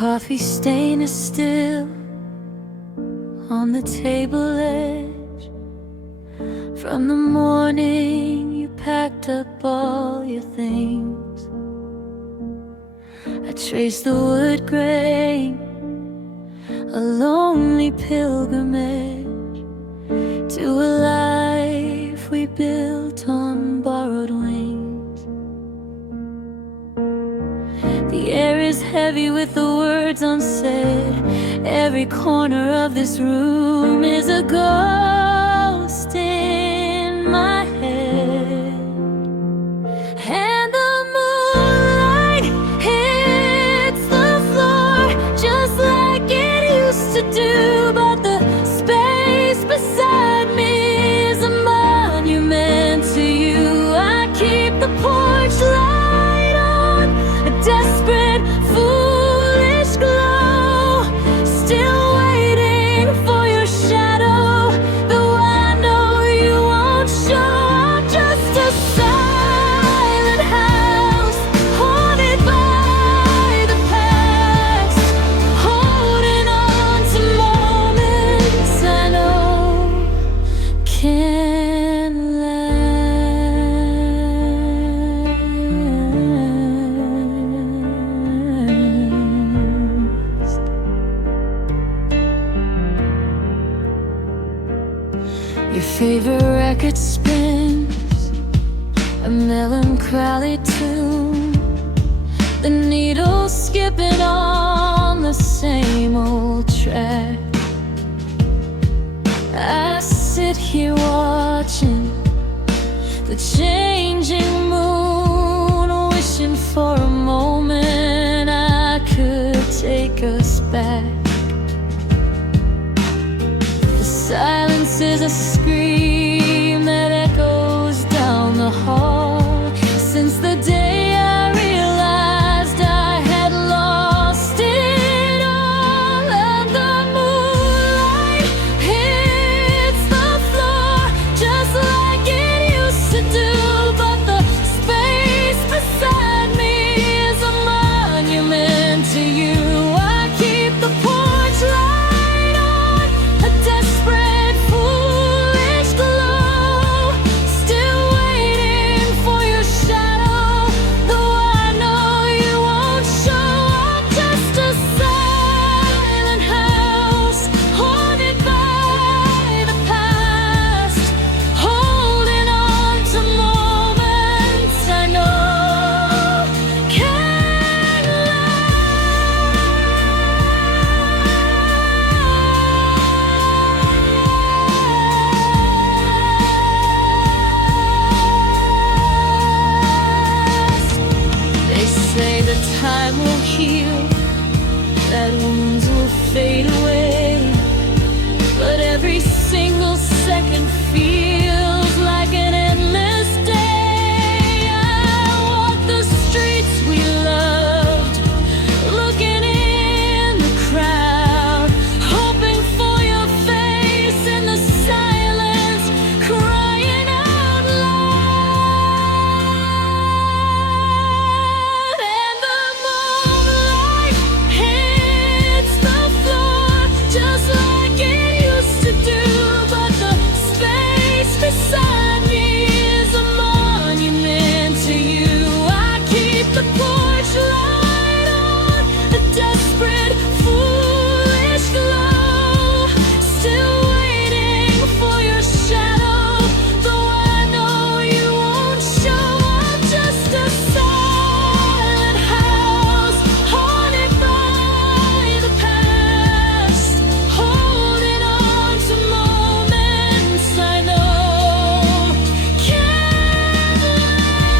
coffee stain is still on the table edge from the morning you packed up all your things. I traced the wood grain, a lonely pilgrimage to a life we built on borrowed wings. The air is heavy with the words unsaid. Every corner of this room is a ghost in my head. And the moonlight hits the floor just like it used to do. But the space beside me is a monument to you. I keep the porch light on, a desperate, foolish glow, still waiting for your shadow, though I know you won't show. I'm just a silent house, haunted by the past, holding on to moments I know can't last. Your favorite record spins a melancholy tune, the needle skipping on the same old track. I sit here watching the changing moon, wishing for a moment I could take us back. The silence is a scream that echoes down the hall. Since the day I realized I had lost it all, and the moonlight hits the floor just like it used to do. But the space beside me is a monument to you. I keep the porch light on, a desperate, foolish glow, still waiting for your shadow, though I know you won't show. I'm just a silent house, haunted by the past, holding on to moments I know can't last. They say the time will heal, that wounds will fade away, but every single second feels like an endless day. I walk the streets we loved, looking in the crowd, hoping for your face in the silence, crying out loud. And the moonlight hits the floor just like it used to do. But the space beside me is a monument to you. I keep the porch light on, a desperate, foolish glow, still waiting for your shadow, though I know you won't show. I'm just a silent house, haunted by the past, holding on to moments I know can't last.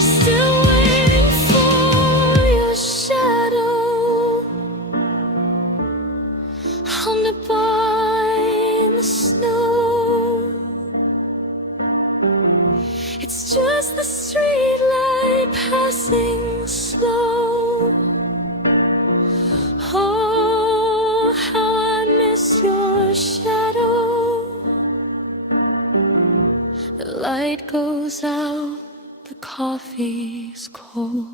Still waiting for your shadow, haunted by the snow. It's just the street light passing slow. Oh, how I miss your shadow. The light goes out, the coffee's cold.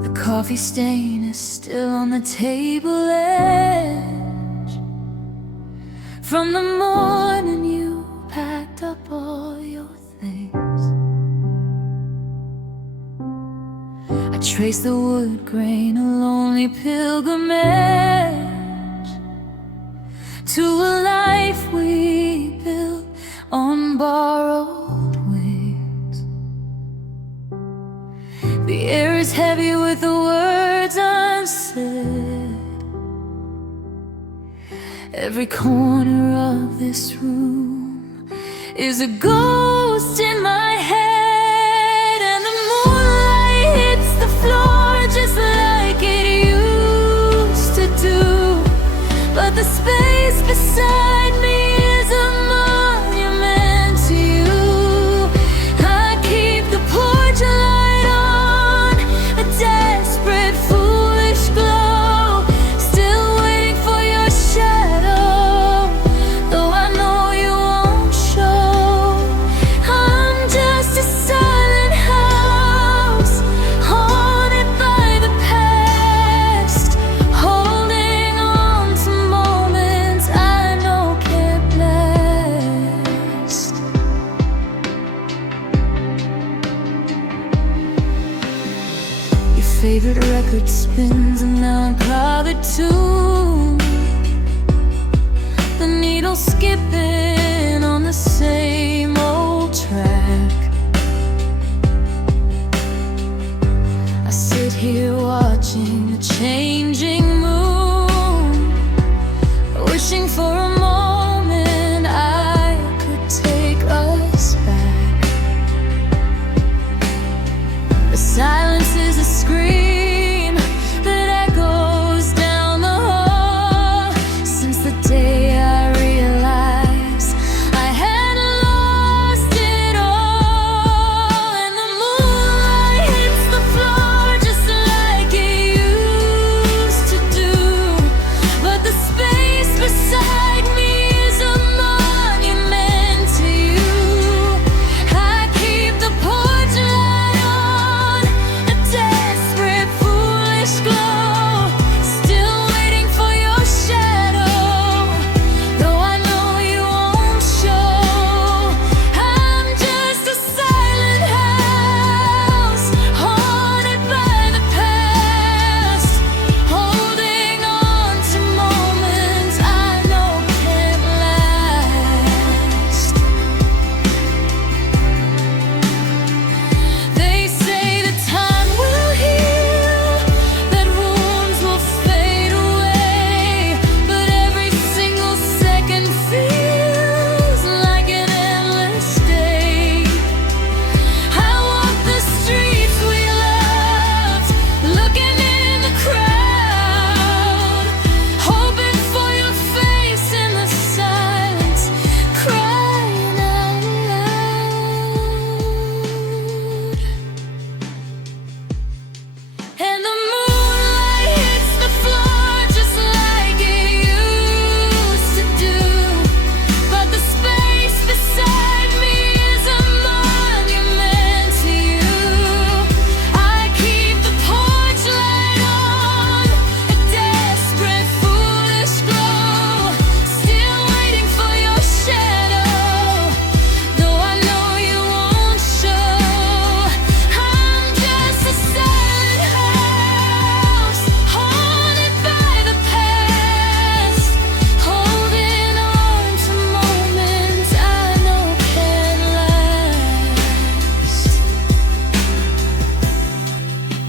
The coffee stain is still on the table edge from the morning you packed up all your things. I trace the wood grain, a lonely pilgrimage to a life we built on borrowed wings. The air is heavy with the words unsaid. Every corner of this room is a ghost in my head, and the moonlight hits the floor just like it used to do. But the space beside me is a monument to you. I keep the porch light on, a desperate, foolish glow, still waiting for your shadow, though I know you won't show. I'm just a silent house, haunted by the past, holding on to moments I know can't last. Your favorite record spins and now I'm crowded too. The needle skipping on the same old track. I sit here watching the changing moon, wishing for a moment I could take us back. The silence is a scream that echoes down the hall. Since the day I realized I had lost it all, and the moonlight hits the floor just like it used to do. But the space beside me is a monument to you. I keep the porch light on, a desperate, foolish glow, still waiting for your shadow, though I know you won't show. I'm just a silent house, haunted by the past, holding on to moments I know can't last. They say that time will heal, that wounds will fade away, but every single second feels like an endless day. I walk the streets we loved, looking in the crowd, hoping for your face in the silence, crying out loud. And the moonlight hits the floor just like it used to do. But the space beside me is a monument to you. I keep the porch light on, a desperate, foolish glow, still waiting for your shadow, though I know you won't show. I'm just a silent house, haunted by the past, holding on to moments I know can't last,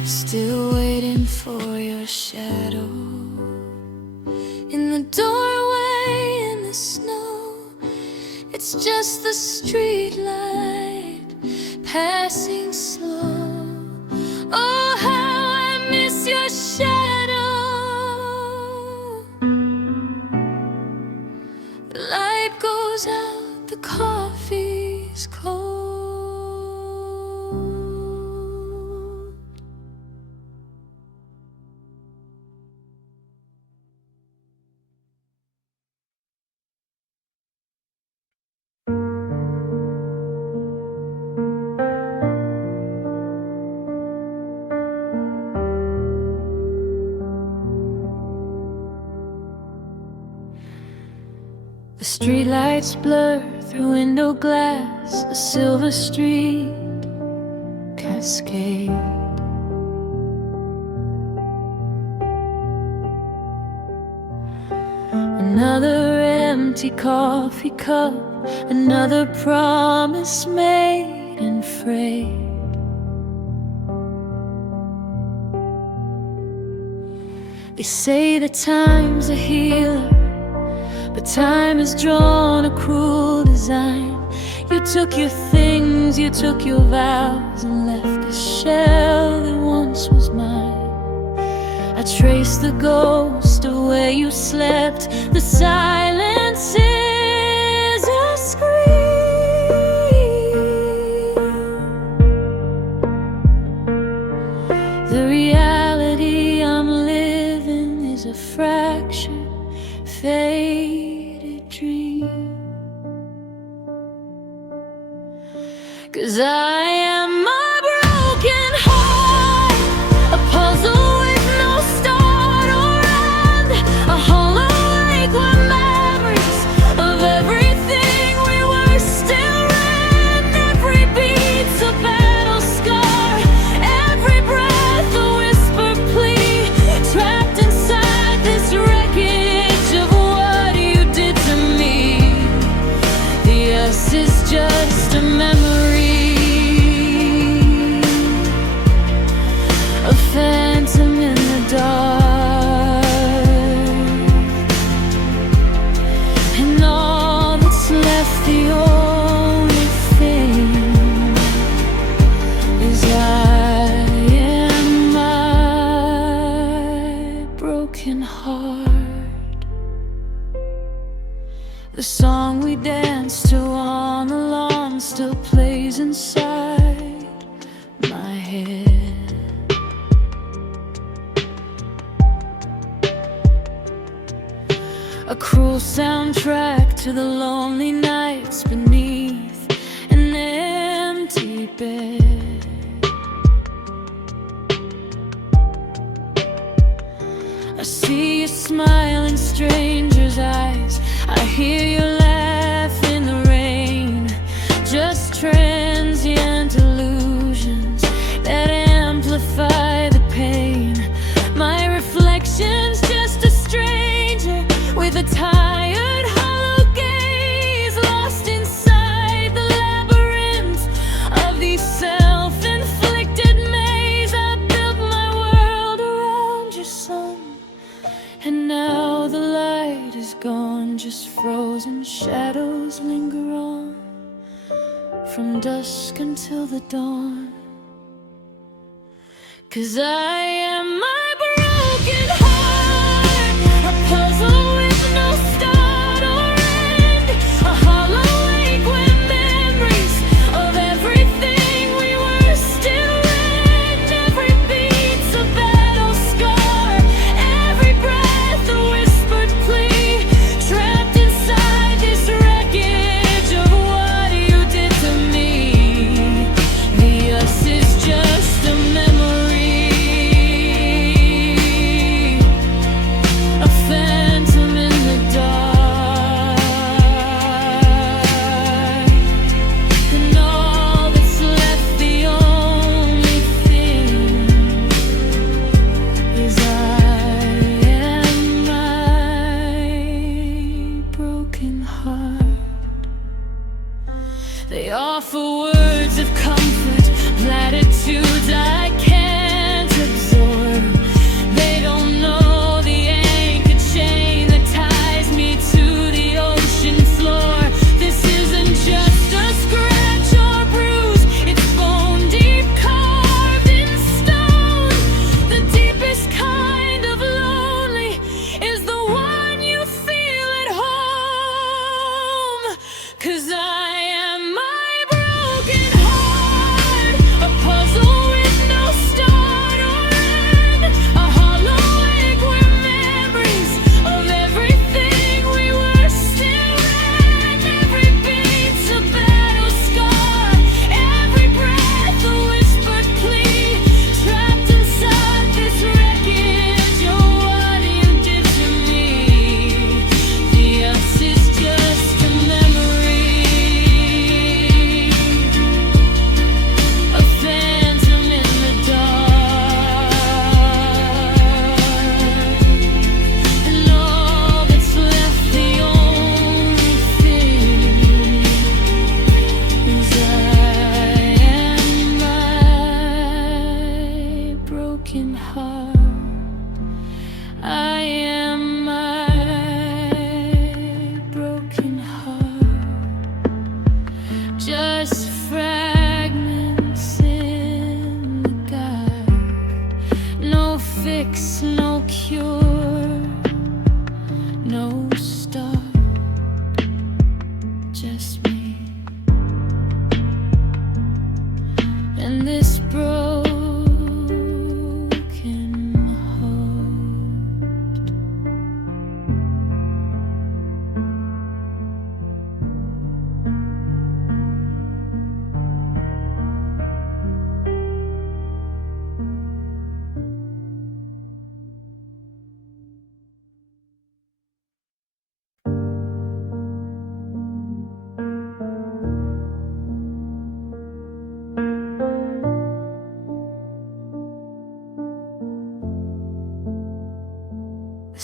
still waiting for your shadow in the door. It's just the street light passing slow. Oh, how I miss your shadow. The light goes out, the coffee's cold. The streetlights blur through window glass, a silver street cascade. Another empty coffee cup, another promise made and frayed. They say that time's a healer, but time has drawn a cruel design. You took your things, you took your vows, and left the shell that once was mine. I traced the ghost of where you slept. The silence is a scream. The reality I'm living is a fractured, faded dream. 'Cause I am my broken heart, a puzzle with no start or end, a hollow lake where memories of everything we were still in. Every beat's a battle scar, every breath a whispered plea, trapped inside this wreckage of what you did to me. The us is just a memory, a phantom in the dark, and all that's left, the only thing is I am my broken heart. The song we danced to on the lawn still plays inside my head. A cruel soundtrack to the lonely nights beneath an empty bed. I see you smile in strangers' eyes, I hear you laugh in the rain. Just transient illusions that amplify the pain. My reflection's just a stranger with a tired, hollow gaze, lost inside the labyrinth of these self-inflicted maze. I built my world around your sun, and now the light is gone. Just frozen shadows linger on, from dusk until the dawn. 'Cause I am my broken heart, a puzzle with no start or end, a hollow lake where memories of everything we were still in. Every beat's a battle scar, every breath a whispered plea, trapped inside this wreckage of what you did to me. The us is just a memory, a phantom in the dark, and all that's left, the only thing is I am my broken heart. They offer words of comfort, platitudes I can't absorb. They don't know the anchor chain that ties me to the ocean floor. This isn't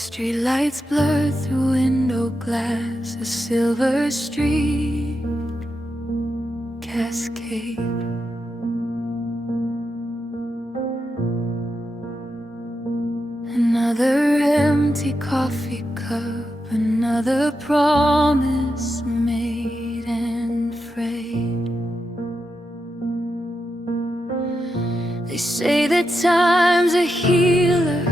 Streetlights blur through window glass, a silver street cascade. Another empty coffee cup, another promise made and frayed. They say that time's a healer,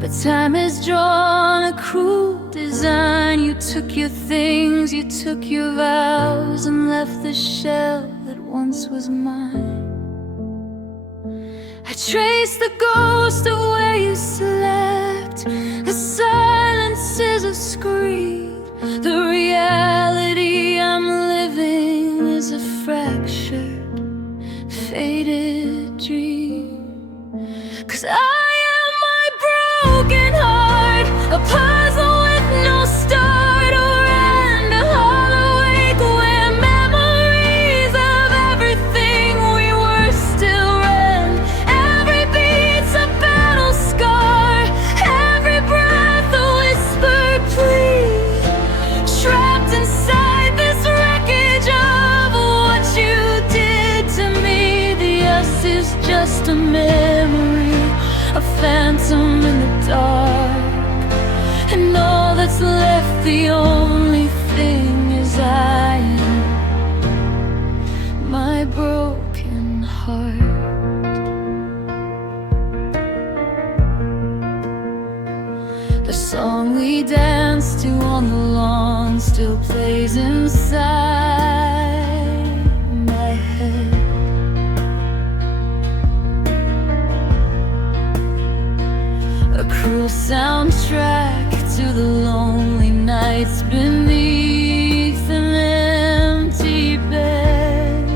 but time has drawn a cruel design. You took your things, you took your vows, and left the shell that once was mine. I traced the ghost of where you slept, the silences of scream. The reality I'm living is a fractured, faded dream. 'Cause I am my broken heart, a puzzle with no start or end, a hollow ache where memories of everything we were still rend. Every beat's a battle scar, every breath a whispered plea, trapped inside this wreckage of what you did to me. The us is just a memory, a phantom in the dark, and all that's left, the only thing is I am my broken heart. The song we danced to on the lawn still plays inside my head. A cruel soundtrack to the lonely nights beneath an empty bed.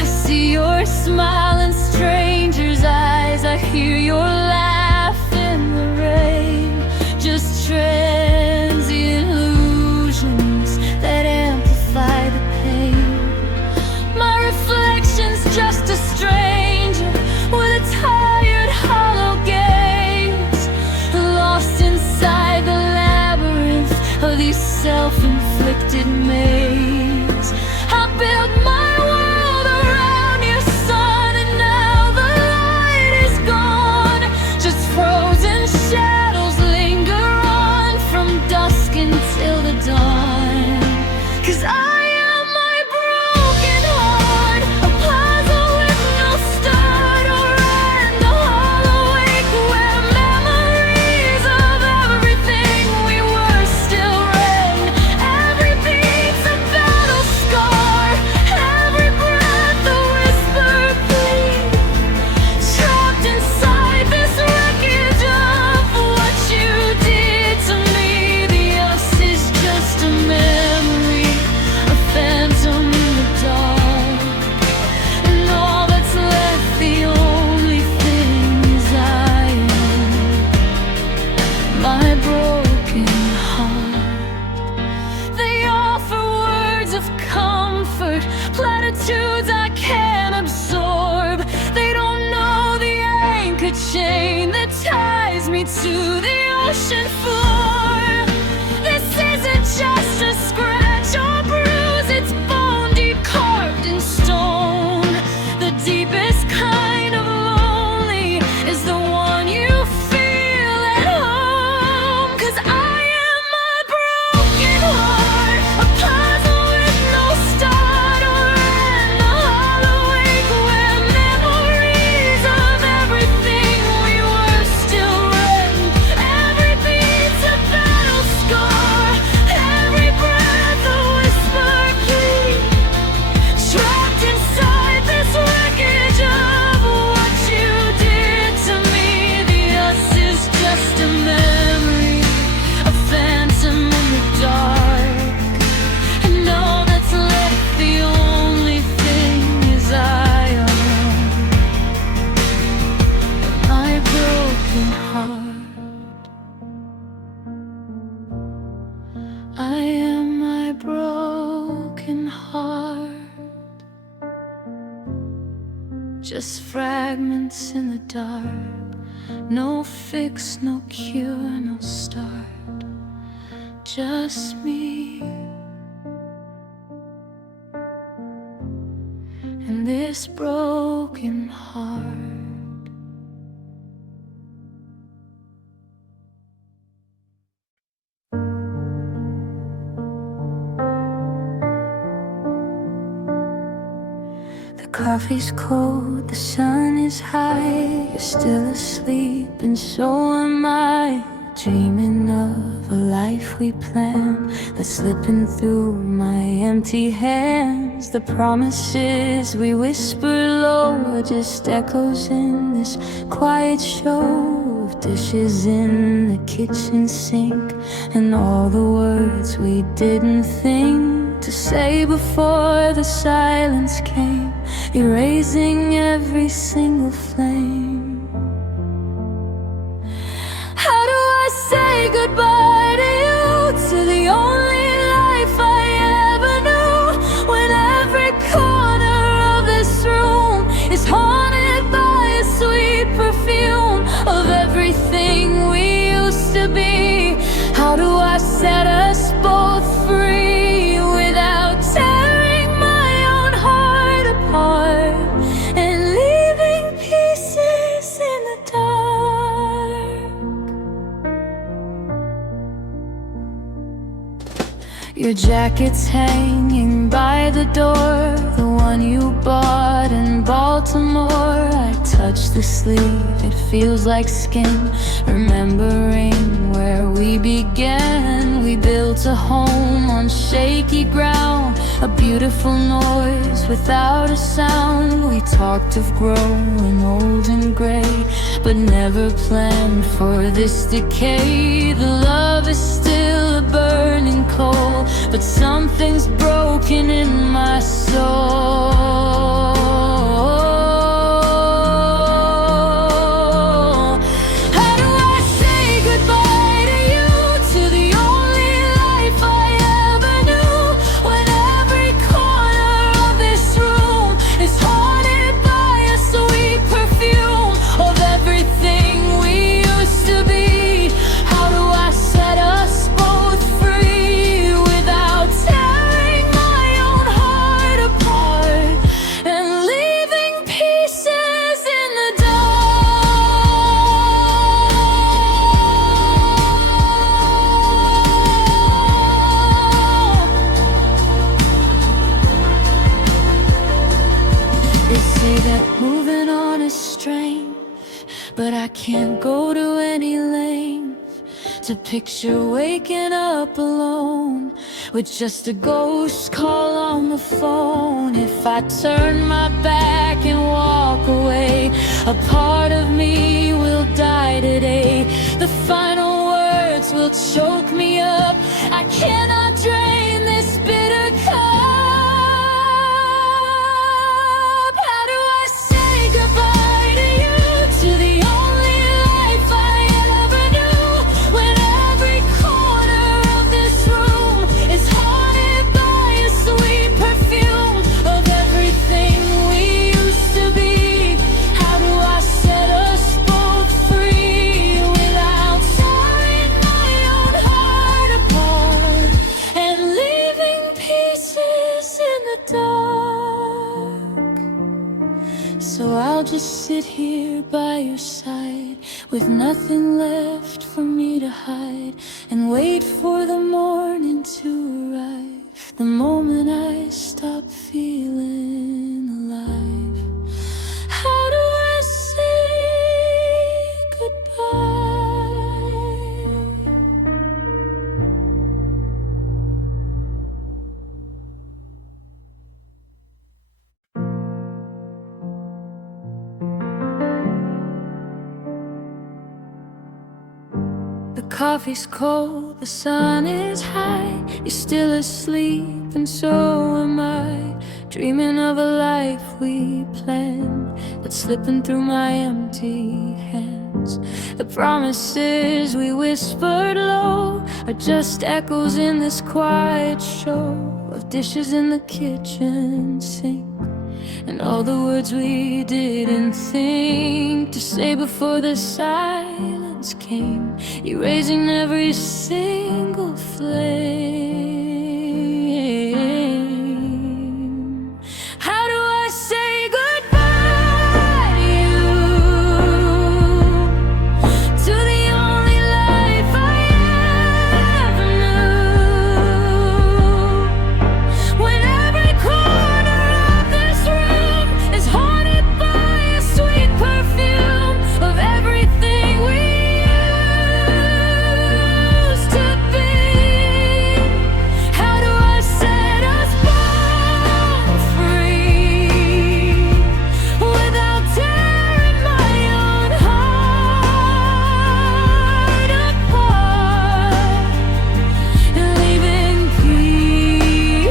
I see your smile in strangers' eyes, I hear your laugh in the rain. Just transient illusions that amplify the pain. My reflection's just a stranger with a tired, hollow gaze, lost inside the labyrinth of these self-inflicted mazes. I built my world around your sun, and now the light is gone. Just frozen shadows linger on from dusk until the dawn. 'Cause I am my broken heart, a puzzle with no start or end, a hollow ache where memories of everything we were still rend. Every beat's a battle scar, every breath a whispered plea, trapped inside this wreckage of what you did to me. The us is just a memory, a phantom in the dark, and all that's left, the only thing is I am my broken heart. They offer words of comfort, platitudes I can't absorb. They don't know the anchor chain that ties me to the ocean floor. This isn't just a scratch or bruise, it's bone deep carved in stone. The deepest kind of lonely is the one you feel at home. 'Cause I am my broken heart, a puzzle with no start or end, a hollow ache where memories of everything we were still rend. Every beat's a battle scar, every breath a whispered plea, trapped inside this wreckage of what you did to me. The us is just a memory, a phantom in the dark, and all that's left, the only thing is I am my broken heart. I am my broken heart, just fragments in the dark, No fix, no cure, no start, just me and this broken heart. The coffee's cold, the sun is high. You're still asleep and so am I. Dreaming of a life we planned, that's slipping through my empty hands. The promises we whispered low are just echoes in this quiet show of dishes in the kitchen sink, and all the words we didn't think to say before the silence came, erasing every single flame. How do I say goodbye to you, to the only life I ever knew, when every corner of this room is haunted by a sweet perfume of everything we used to be? How do I set us both free without tearing my own heart apart and leaving pieces in the dark? Your jacket's hanging by the door, the one you bought in Baltimore. I touch the sleeve, it feels like skin, remembering where we began. We built a home on shaky ground, a beautiful noise without a sound. We talked of growing old and gray, but never planned for this decay. The love is still a burning coal, but something's broken in my soul. How do I say goodbye to you, to the only life I ever knew, when every corner of this room is haunted by a sweet perfume of everything we used to be? How do I set us both free without tearing my own heart apart and leaving pieces in the dark? They say that moving on is strange, but I can't go to any length to picture waking up alone with just a ghost call on the phone. If I turn my back and walk away, a part of me will die today. The final words will choke me up. I cannot drain this bitter cup. How do I say goodbye to you, to the only life I ever knew, when every corner of this room is haunted by a sweet perfume of everything we used to be? How do I set us both free without tearing my own heart apart and leaving pieces in the dark? So I'll just sit here by your side with nothing left for me to hide, and wait for the morning to arrive, the moment I stop feeling alive. How do I say goodbye? The coffee's cold, the sun is high. You're still asleep and so am I, dreaming of a life we planned that's slipping through my empty hands. The promises we whispered low are just echoes in this quiet show of dishes in the kitchen sink, and all the words we didn't think to say before the silence came, erasing every single flame. How do I say goodbye to you, to the only life I ever knew, when every corner of this room is haunted by a sweet perfume of everything we used to be? How do I set us both free without tearing my own heart apart and leaving pieces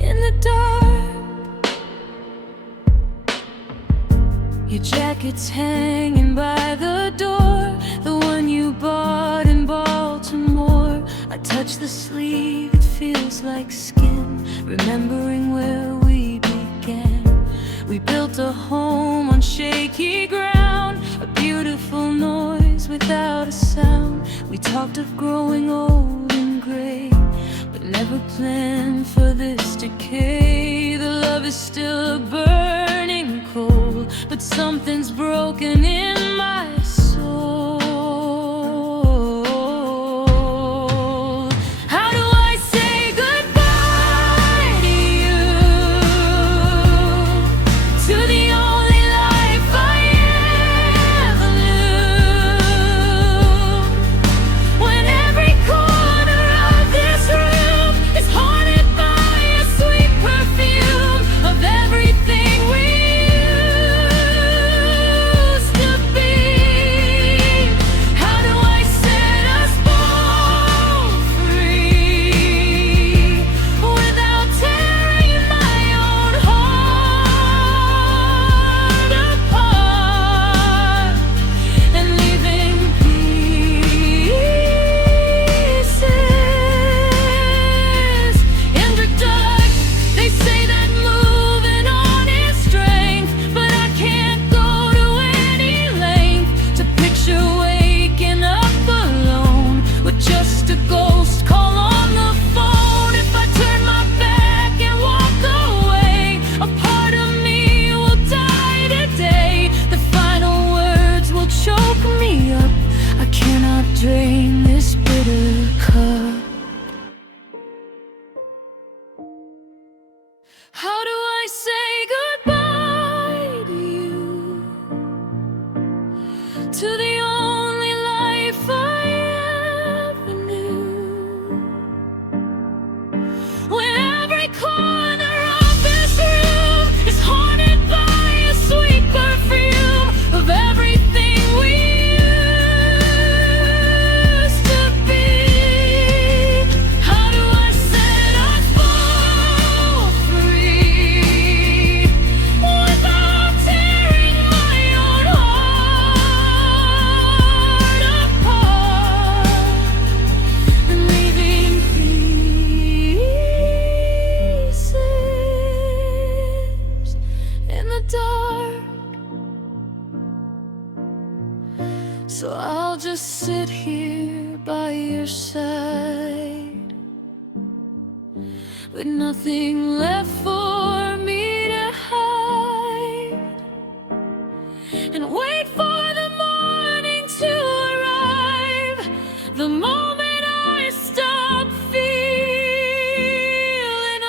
in the dark? Your jacket's hanging by the door, the one you bought in Baltimore. I touch the sleeve, it feels like skin, remembering where we began. We built a home on shaky ground, a beautiful noise without a sound. We talked of growing old and gray, but never planned for this decay. The love is still burning cold, but something's broken in my soul. How do I say goodbye to you, to the only life I ever knew, when every corner of this room is haunted by a sweet perfume of everything we used to be? How do I set us both free without tearing my own heart apart and leaving pieces in the dark? They say that moving on is strength, but I can't go to any length to picture waking up alone with just a ghost call on the phone. If I turn my back and walk away, a part of me will die today. The final words will choke me up. I cannot drain this bitter cup. How do I say goodbye to you, to the only life I ever knew, when every corner of this room is haunted by a sweet perfume of everything we used to be? How do I set us both free without tearing my own heart apart and leaving pieces in the dark? So I'll just sit here by your side with nothing left for me to hide, and wait for the morning to arrive, the moment I stop feeling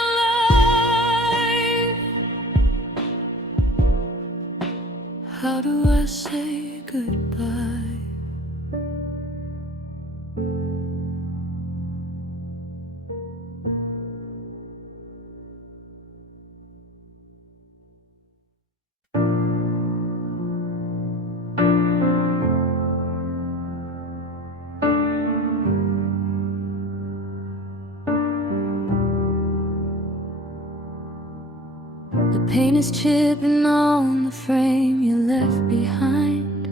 alive. How do I say goodbye? The paint is chipping on the frame you left behind.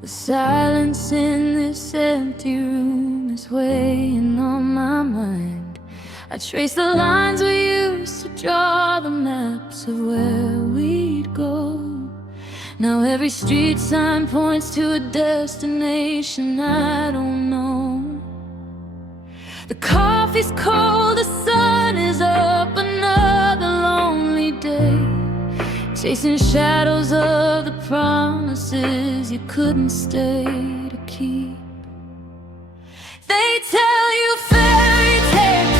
The silence in this empty room is weighing on my mind. I trace the lines we used to draw, the maps of where we'd go. Now every street sign points to a destination I don't know. The coffee's cold, the sun is up, another lonely day, chasing shadows of the promises you couldn't stay to keep. They tell you fairy tales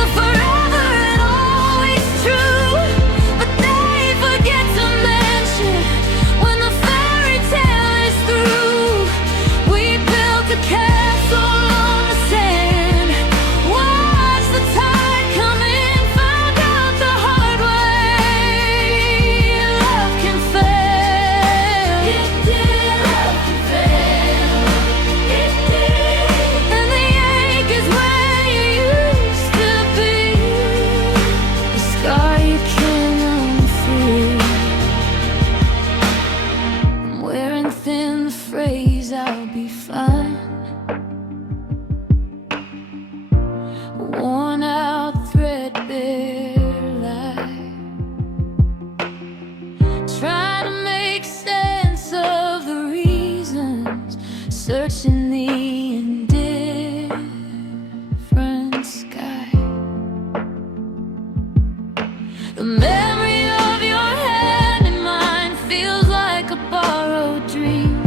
are forever and always true, but they forget to mention when the fairy tale is through. We built a castle on the sand, watched the tide come in, found out the hard way. Love can fail. It did. Love can fail. It did. And the ache is where you used to be, the scar you can't unfree. I'm wearing thin, the phrase I'll be fine, worn out, threadbare life, trying to make sense of the reasons, searching the indifferent sky. The memory of your hand in mine feels like a borrowed dream,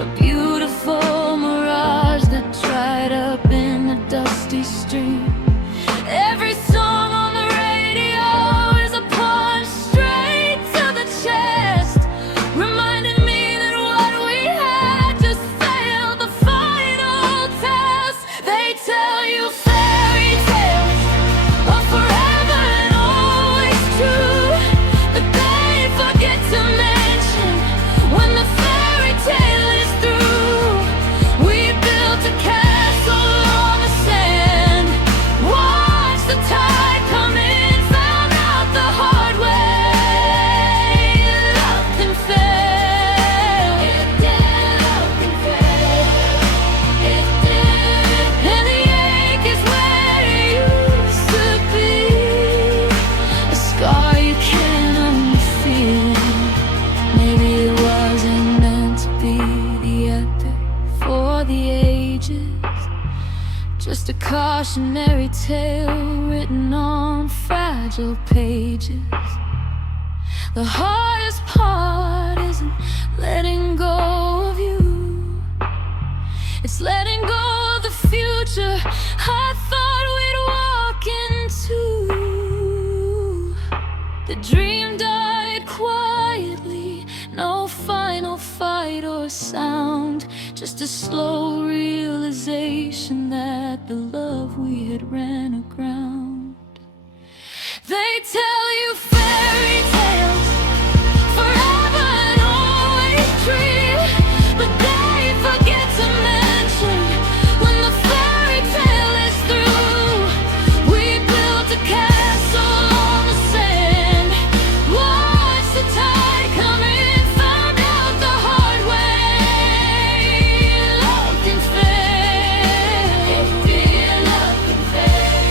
a beautiful mirage that dried up in a dusty stream. Every song on the radio is a punch straight to the chest, reminding me that what we had just failed the final test. They tell you fairy tales are forever and always true, but they forget to mention when the fairy tale is through. We built a castle on the sand, watched the tide come in, found out the hard way. Love can fail. It did. Love can fail. It did. And the ache is where it used to be, a scar you can't unfeel. Maybe it wasn't meant to be the epic for the ages, just a cautionary tale written on fragile pages. The hardest part isn't letting go of you, it's letting go of the future I thought we'd walk into. The dream died quietly, no final fight or sound, just a slow realization that the love we had ran aground. They tell you fairy tales forever and always true, but they forget to mention when the fairy tale is through. We built a castle on the sand, watched the tide come in, found out the hard way. Love can fail. It did. Love can fail.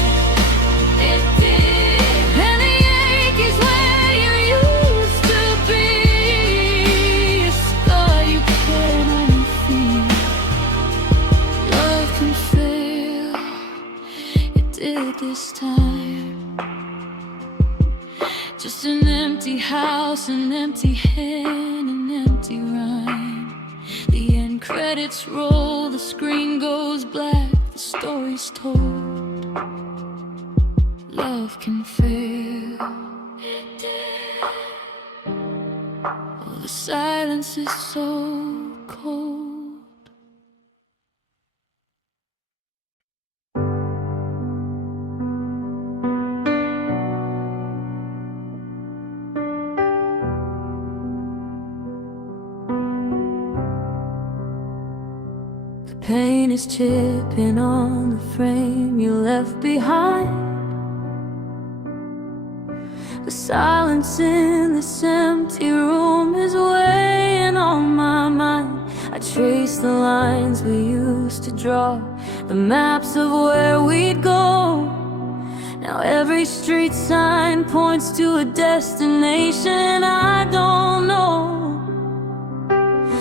It did. And the ache is where you used to be, a scar you can't unfeel. Love can fail. It did this time. Just an empty house, an empty hand, an empty rhyme. The end credits roll, the screen goes black, the story's told. Love can fail. It did. Oh, the silence is so cold. The paint is chipping on the frame you left behind. The silence in this empty room is weighing on my mind. I trace the lines we used to draw, the maps of where we'd go. Now every street sign points to a destination I don't know.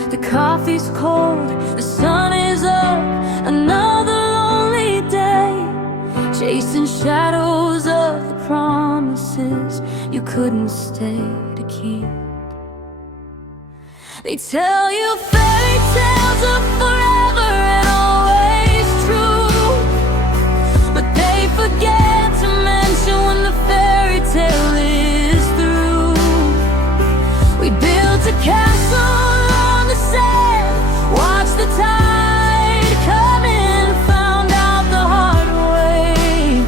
The coffee's cold, the sun is up, another lonely day, chasing shadows of the promises you couldn't stay to keep. They tell you fairy tales are forever and always true, but they forget to mention when the fairy tale is through. We built a castle on the sand, watched the tide come in, found out the hard way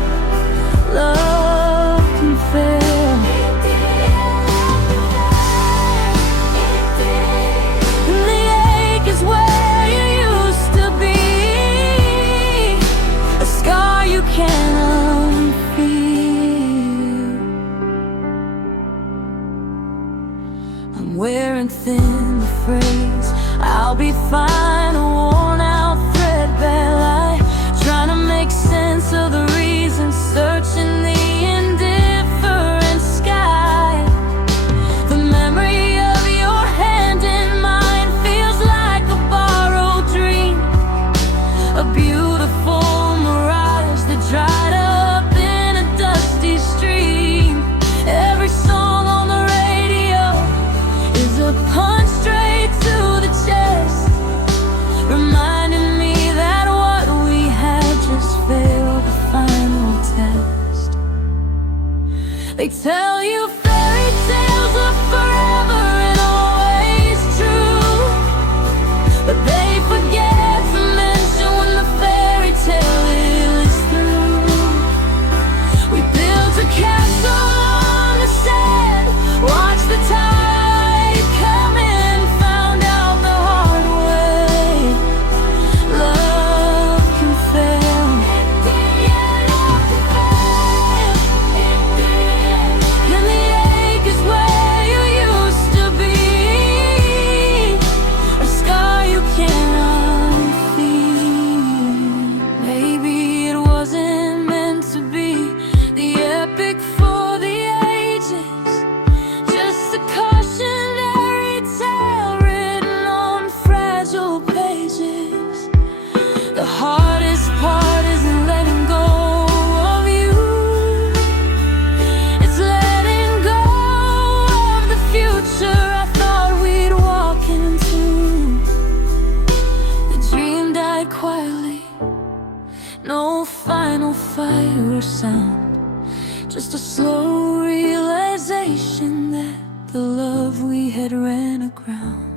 love can fail. And the ache is where you used to be, a scar you can't unfeel. I'm wearing thin, the phrase I'll be fine, a worn out threadbare lie, trying to make sense of the reasons, searching the indifferent sky. The memory of your hand in mine feels like a borrowed dream, a beautiful mirage that dried up in a dusty stream. Every song on the radio is a punch straight to the chest, reminding me that what we had just failed the final test. They tell you fairy tales are forever and always true, but they forget to mention when the fairy tale is through. We built a castle on the sand, watched the tide come in, found out the hard way love can fail. And the ache is where you used to be, a scar you can't unfeel. Maybe it wasn't meant to be the epic for the ages, just a cautionary tale written on fragile pages. The hardest part isn't letting go of you, it's letting go of the future I thought we'd walk into. The dream died quietly, no final fight or sound, just a slow realization that the love we had ran aground.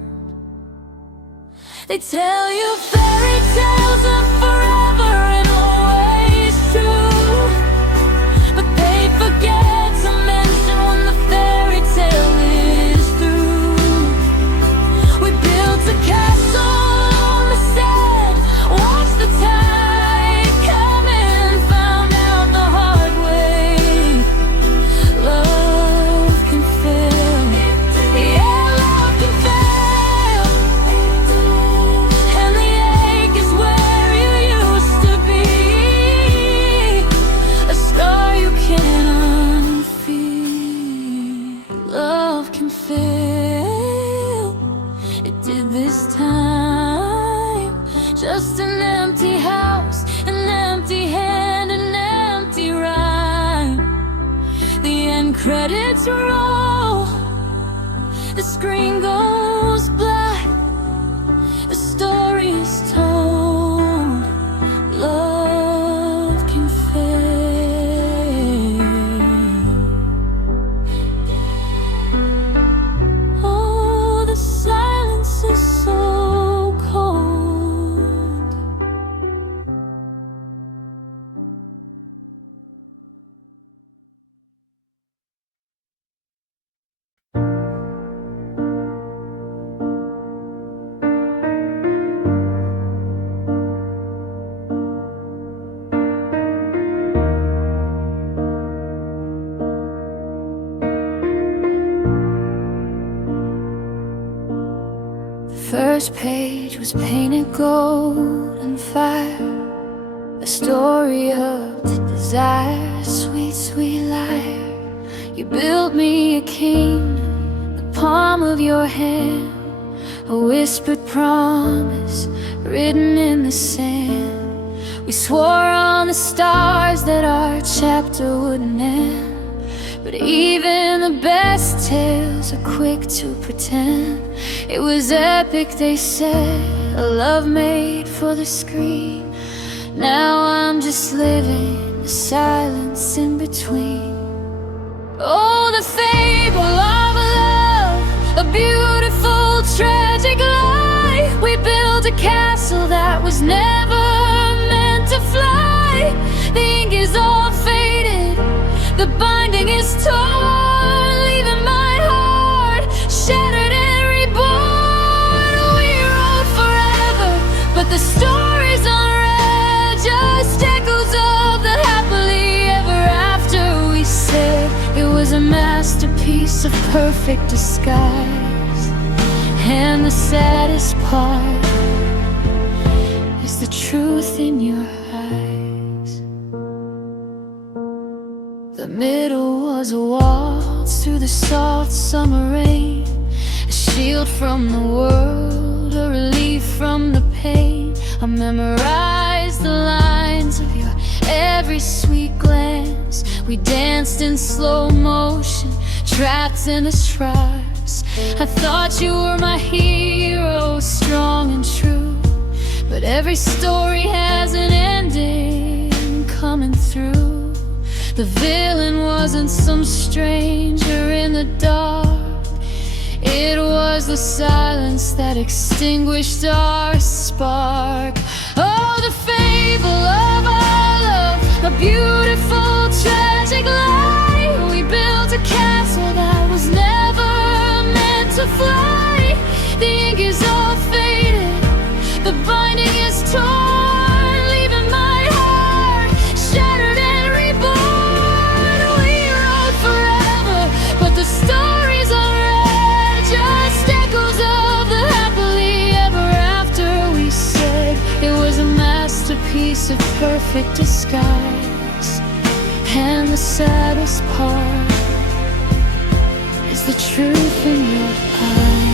They tell you fairy tales are forever and always true, but they forget to mention when the fairy tale is through. We built a castle on the sand, watched the tide come in, found out the hard way love can fail. Yeah, love can fail. And the ache is where you used to be, a scar you can't unfeel. Love can fail, it did this time. Just an empty house, an empty hand, an empty rhyme. The end credits roll, the screen goes black, the story is told. Love can fail. Oh, the silence is so cold. The first page was painted gold and fire, a story of desire, sweet, sweet liar. You built me a kingdom in the palm of your hand, a whispered promise written in the sand. We swore on the stars that our chapter wouldn't end, but even the best tales are quick to pretend. It was epic, they said, a love made for the screen. Now I'm just living the silence in between. Oh, the fable of love, a beautiful, tragic lie. We built a castle that was never meant to fly. The ink is all faded, the binding is torn, leaving my heart shattered and reborn. We wrote forever, but the story's unread, just echoes of the happily ever after. We said it was a masterpiece of perfect disguise, and the saddest part is the truth in your eyes. The middle was a waltz through the soft summer rain, a shield from the world, a relief from the pain. I memorized the lines of your every sweet glance. We danced in slow motion, trapped in the stripes. I thought you were my hero, strong and true, but every story has an ending coming through. The villain wasn't some stranger in the dark, it was the silence that extinguished our spark. Oh, the fable of our love, a beautiful, tragic lie. We built a castle that was never meant to fly. The ink is all faded, the binding is torn, leaving my heart shattered and reborn. We wrote forever, but the story's unread, just echoes of the happily ever after. We said it was a masterpiece of perfect disguise, and the saddest part is the truth in your eyes.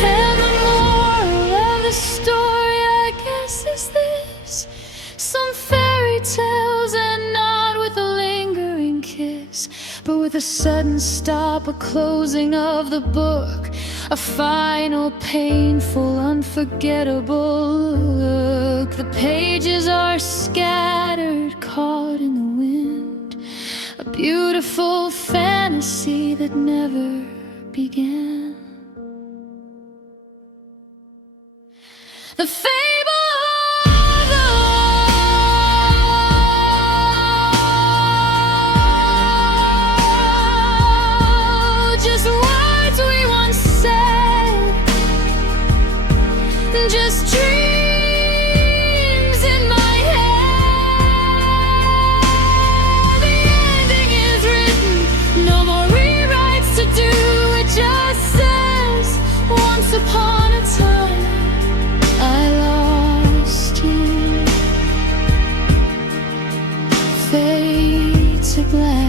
And the moral of the story, I guess, is this: some fairy tales end not with a lingering kiss, but with a sudden stop, a closing of the book, a final, painful, unforgettable look. The pages are scattered, caught in the wind, a beautiful fantasy that never began. The fable of love, just words we once said, just dreams in my head. The ending is written, no more rewrites to do. It just says, once upon a time I lost you. Fade to black.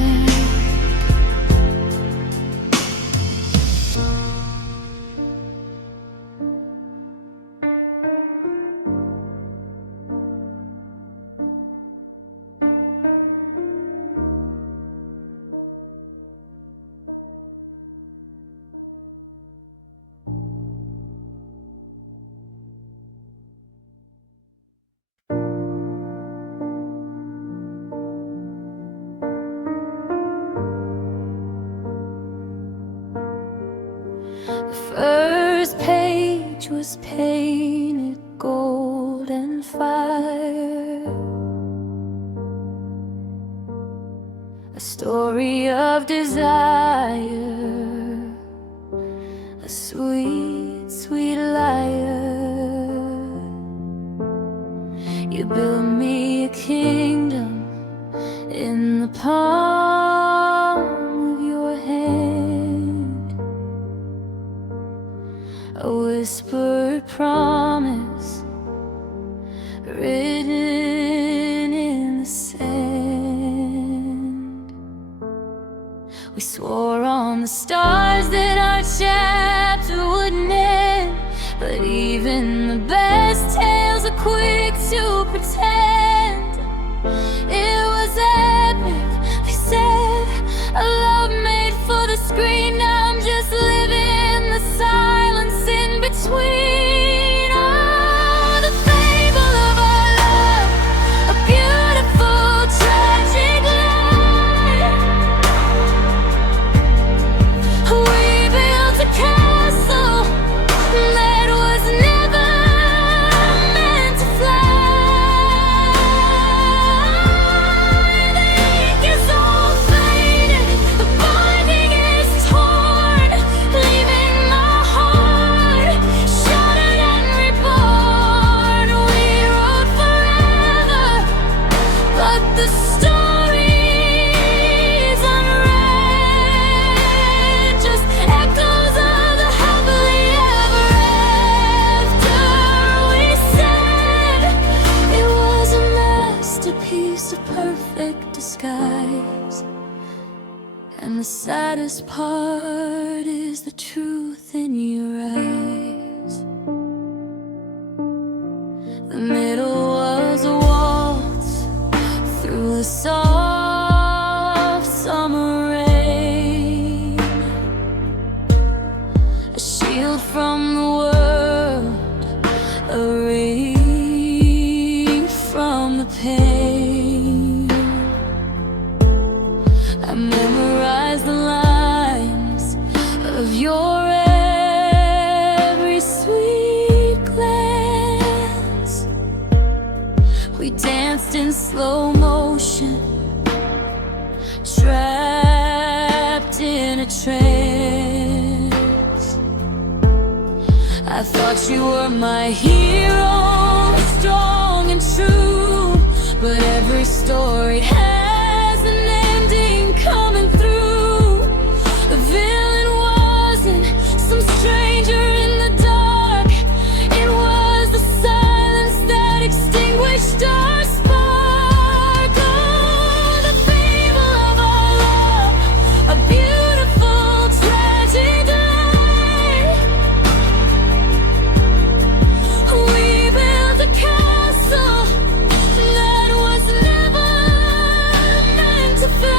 The first page was painted gold and fire, a story of desire, a sweet, sweet liar. You built me a kingdom in the palm of your hand, We swore on the stars that our chapter wouldn't end, but even the best tales are quick to pretend. It was epic, they said, a love made for the screen. Now I'm just living the silence in between. Oh, the fable of our love, a beautiful tragic lie. We built a castle that was never meant to fly. The ink is all faded, the binding is torn, leaving my heart shattered and reborn. We wrote forever, but the story's unread, just echoes of the happily ever after. We said it was a masterpiece of perfect disguise, and the saddest part is the truth in your eyes. The middle was a waltz through the soft summer rain, a shield from the world, a ring from the pain. I memorized the lines of your every sweet glance. We danced in slow motion, trapped in a trance. I thought you were my hero, strong and true, but every story has an ending coming through. The villain wasn't some stranger in the dark, it was the silence that extinguished our spark. Oh, the fable of our love, a beautiful tragic lie. We built a castle that was never meant to fly.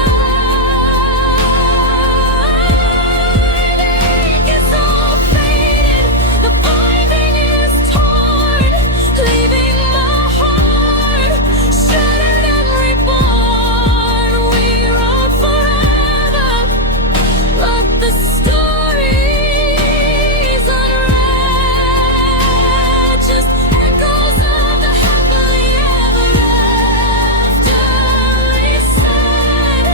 The ink is all faded, the binding is torn, leaving my heart shattered and reborn. We wrote forever, but the story's unread, just echoes of the happily ever after. We said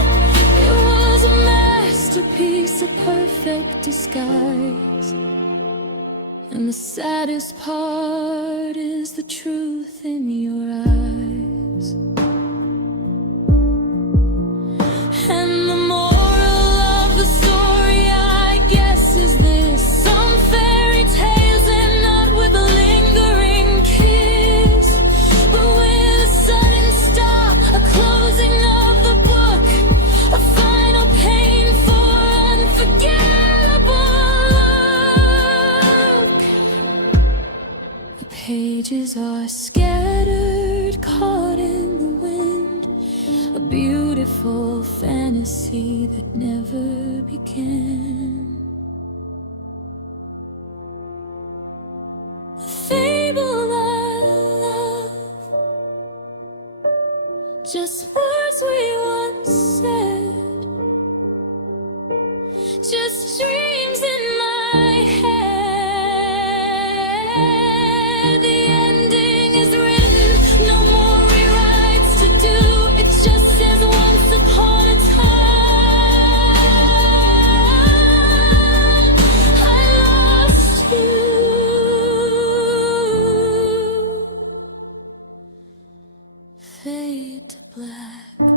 it was a masterpiece of perfect disguise, and the saddest part is the truth in your eyes. And the moral of the story, I guess, is this: some fairy tales end not with a lingering kiss, but with a sudden stop, a closing of the book, a final painful, unforgettable look. The pages are scattered, caught in the wind, a beautiful fantasy that never began. A fable I love, just words we once said, just dreams in my head. The ending is written, no more rewrites to do. It just says once upon a time I lost you. Fade to black.